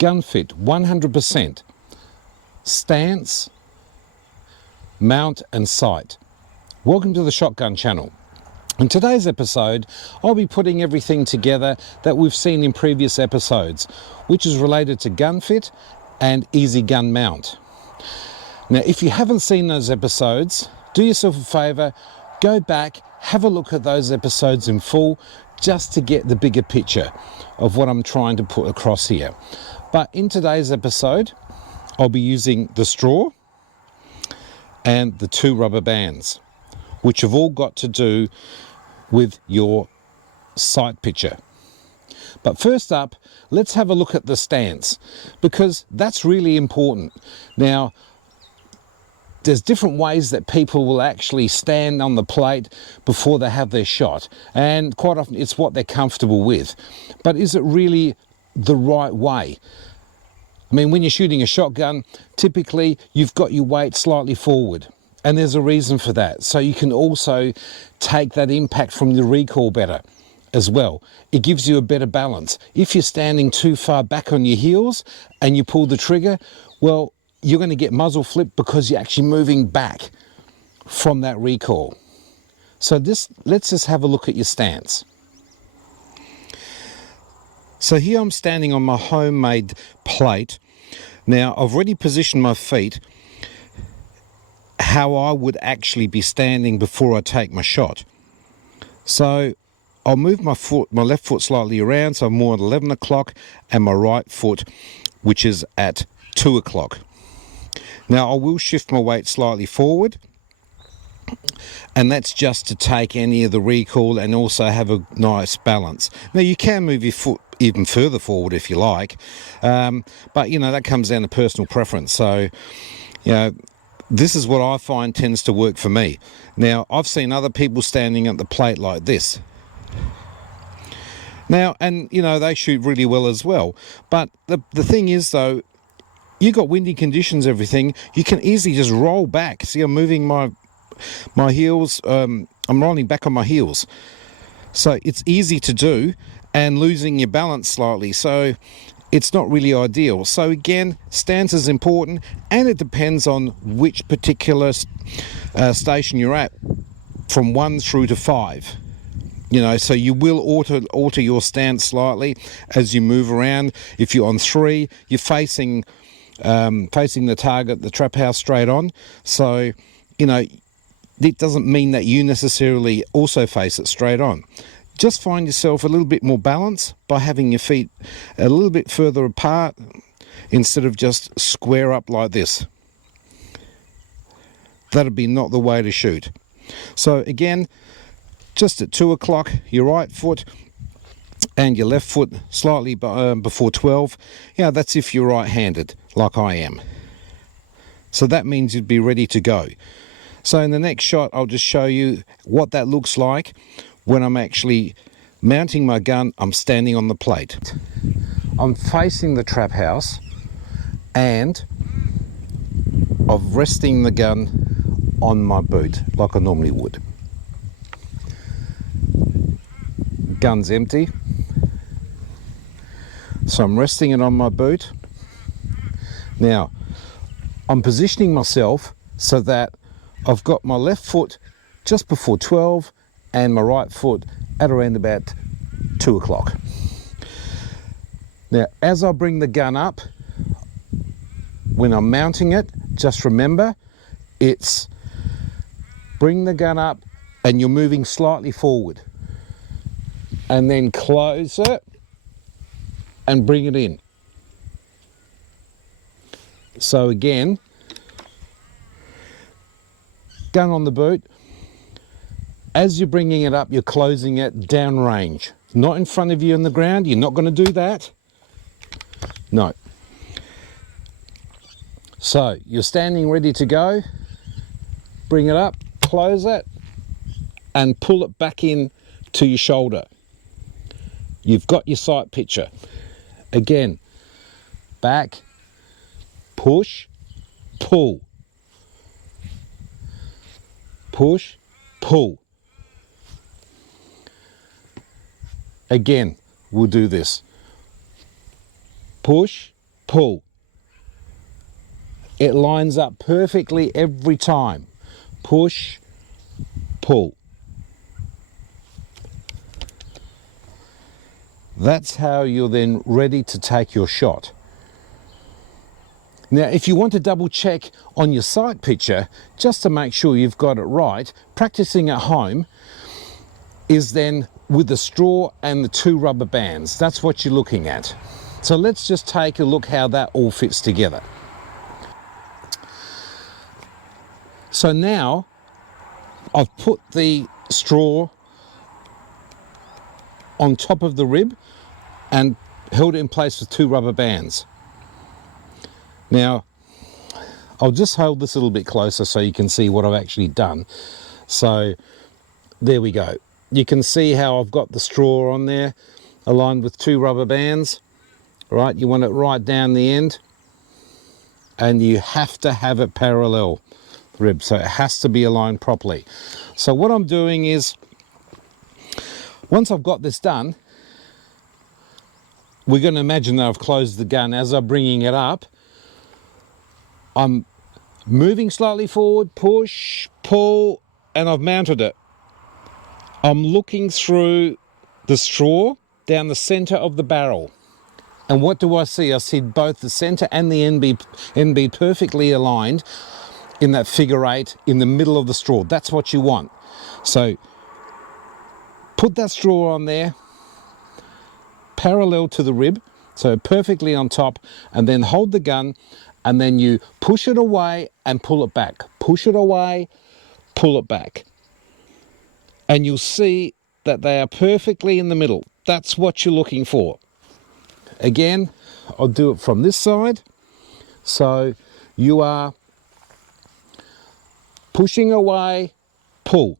gun fit 100%, stance, mount and sight. Welcome to the Shotgun channel. In today's episode, I'll be putting everything together that we've seen in previous episodes, which is related to gun fit and easy gun mount. Now, if you haven't seen those episodes, do yourself a favor, go back, have a look at those episodes in full, just to get the bigger picture of what I'm trying to put across here. But in today's episode, I'll be using the straw and the 2 rubber bands, which have all got to do with your sight picture. But first up, let's have a look at the stance, because that's really important. Now, there's different ways that people will actually stand on the plate before they have their shot, and quite often it's what they're comfortable with. But is it really the right way? I mean, when you're shooting a shotgun, typically you've got your weight slightly forward, and there's a reason for that. So you can also take that impact from the recoil better as well. It gives you a better balance. If you're standing too far back on your heels and you pull the trigger, well, you're going to get muzzle flip because you're actually moving back from that recoil. So let's just have a look at your stance. So here I'm standing on my homemade plate. Now, I've already positioned my feet how I would actually be standing before I take my shot. So I'll move my left foot slightly around, so I'm more at 11 o'clock, and my right foot, which is at 2 o'clock. Now, I will shift my weight slightly forward, and that's just to take any of the recoil and also have a nice balance. Now, you can move your foot even further forward if you like, but, you know, that comes down to personal preference. So, you know, this is what I find tends to work for me. Now, I've seen other people standing at the plate like this. Now, and, you know, they shoot really well as well. But the thing is, though, you got windy conditions, everything, you can easily just roll back. See, I'm moving my heels, I'm rolling back on my heels. So it's easy to do, and losing your balance slightly. So it's not really ideal. So again, stance is important, and it depends on which particular station you're at, from 1 through to 5. You know, so you will alter your stance slightly as you move around. If you're on 3, you're facing the target, the trap house, straight on. So, you know, it doesn't mean that you necessarily also face it straight on. Just find yourself a little bit more balance by having your feet a little bit further apart instead of just square up like this. That'd be not the way to shoot. So again, just at 2 o'clock, your right foot and your left foot slightly before 12. Yeah, that's if you're right-handed, like I am. So that means you'd be ready to go. So in the next shot, I'll just show you what that looks like when I'm actually mounting my gun. I'm standing on the plate. I'm facing the trap house, and I'm resting the gun on my boot like I normally would. Gun's empty, so I'm resting it on my boot. Now, I'm positioning myself so that I've got my left foot just before 12 and my right foot at around about 2 o'clock. Now, as I bring the gun up, when I'm mounting it, just remember, it's bring the gun up and you're moving slightly forward, and then close it and bring it in. So again, gun on the boot. As you're bringing it up, you're closing it downrange, not in front of you on the ground. You're not going to do that. No. So you're standing ready to go. Bring it up, close it, and pull it back in to your shoulder. You've got your sight picture. Again, back, push, pull. Push, pull. Again, we'll do this. Push, pull. It lines up perfectly every time. Push, pull. That's how you're then ready to take your shot. Now, if you want to double check on your sight picture, just to make sure you've got it right, practicing at home is then with the straw and the 2 rubber bands. That's what you're looking at. So let's just take a look how that all fits together. So now I've put the straw on top of the rib and held it in place with 2 rubber bands. Now, I'll just hold this a little bit closer so you can see what I've actually done. So there we go. You can see how I've got the straw on there aligned with 2 rubber bands. Right, you want it right down the end, and you have to have it parallel rib, so it has to be aligned properly. So what I'm doing is, once I've got this done, we're going to imagine that I've closed the gun. As I'm bringing it up, I'm moving slightly forward, push, pull, and I've mounted it. I'm looking through the straw down the center of the barrel. And what do I see? I see both the center and the end bead perfectly aligned in that figure 8 in the middle of the straw. That's what you want. So put that straw on there, parallel to the rib, so perfectly on top, and then hold the gun, and then you push it away and pull it back. Push it away, pull it back. And you'll see that they are perfectly in the middle. That's what you're looking for. Again, I'll do it from this side. So you are pushing away, pull,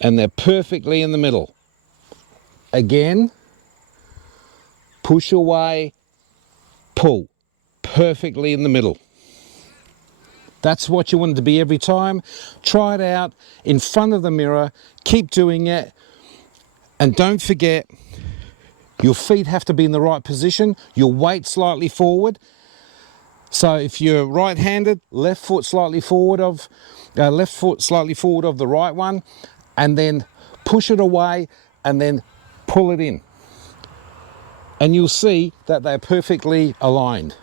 and they're perfectly in the middle. Again, push away, pull, perfectly in the middle. That's what you want it to be every time. Try it out in front of the mirror. Keep doing it. And don't forget, your feet have to be in the right position. Your weight slightly forward. So if you're right-handed, left foot slightly forward of the right one, and then push it away and then pull it in. And you'll see that they're perfectly aligned.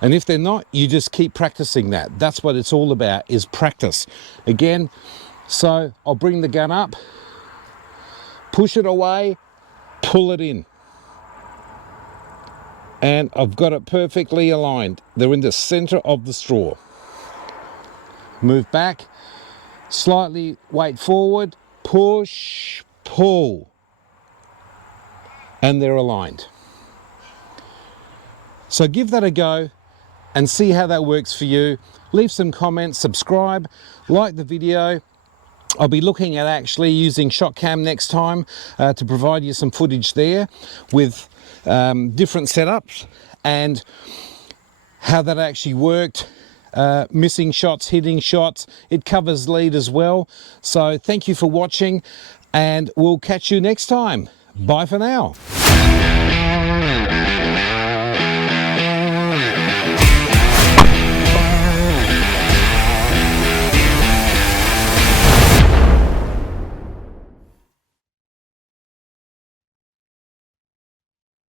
And if they're not, you just keep practicing that. That's what it's all about, is practice. Again, so I'll bring the gun up, push it away, pull it in. And I've got it perfectly aligned. They're in the center of the straw. Move back, slightly weight forward, push, pull. And they're aligned. So give that a go and see how that works for you. Leave some comments, subscribe, like the video. I'll be looking at actually using ShotCam next time to provide you some footage there with different setups and how that actually worked. Missing shots, hitting shots. It covers lead as well. So thank you for watching, and we'll catch you next time. Bye for now.